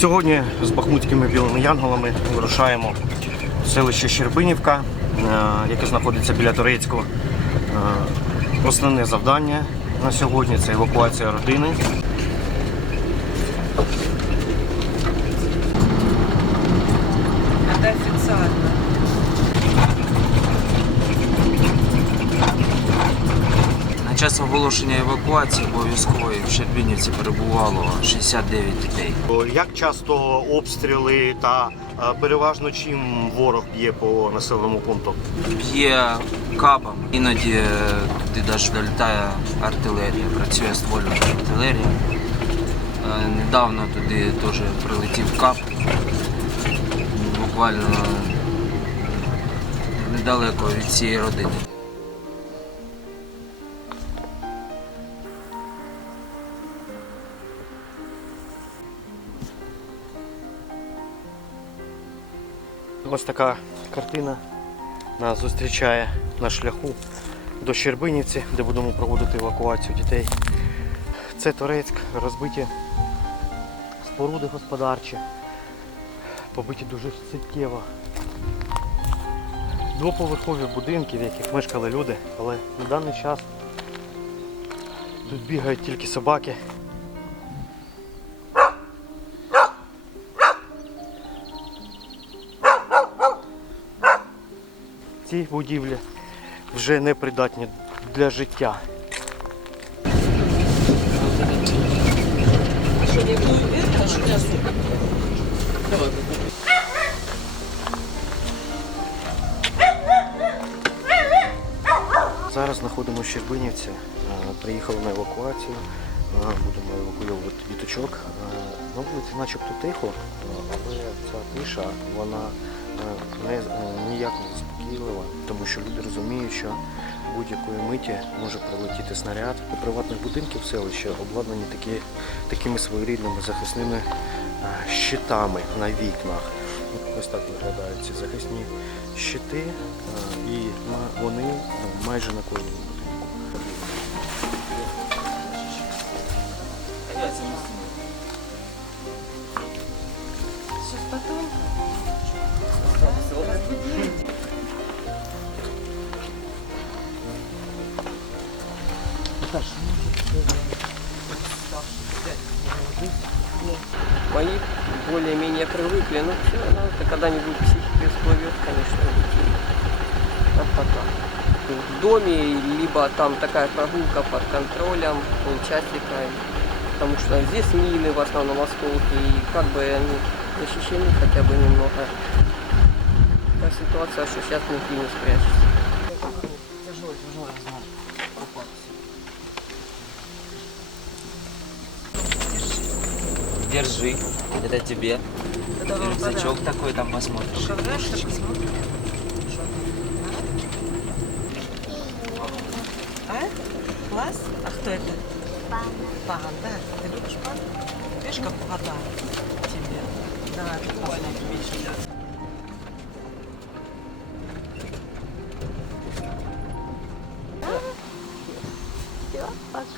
Сьогодні з бахмутськими білими янголами вирушаємо в селище Щербинівка, е, яке знаходиться біля Турецького. Е, Основне завдання на сьогодні це евакуація родини. Час оголошення евакуації обов'язкової в Щербинівці перебувало 69 дітей. Як часто обстріли та е, переважно чим ворог б'є по населеному пункту? Б'є капом, іноді е, туди навіть долітає артилерія, працює ствольна артилерія. Е, Недавно туди теж прилетів кап. Буквально недалеко від цієї родини. Ось така картина нас зустрічає на шляху до Щербинівці, де будемо проводити евакуацію дітей. Це Торецьк, розбиті споруди господарчі, побиті дуже суттєво. Двоповерхові будинки, в яких мешкали люди, але на даний час тут бігають тільки собаки. Ці будівлі вже не придатні для життя. Зараз знаходимося в Щербинівці, Е, приїхали на евакуацію, Е, будемо евакуювати діточок. Е, На вулиці начебто тихо, але ця тиша вона не, ніяк не заспокійлива, тому що люди розуміють, що будь-якої миті може прилетіти снаряд. У приватних будинків селища обладнані такі, такими своєрідними захисними е, щитами на вікнах. Ось так виглядають ці захисні щити, е, і вони майже на кожному Мои более-менее привыкли, но все равно это когда-нибудь психика всплывет, конечно. А пока. В доме, либо там такая прогулка под контролем, полчасика, потому что здесь мины в основном осколки, и как бы они защищены хотя бы немного. Такая ситуация, что сейчас нигде не спрячешься. Держи, это тебе. Рюкзачок такой, там посмотришь. А? Класс? А кто это? Пан. Пан, да. Ты любишь пан? Видишь, как вода тебе? Да, прикольно. Все, пока.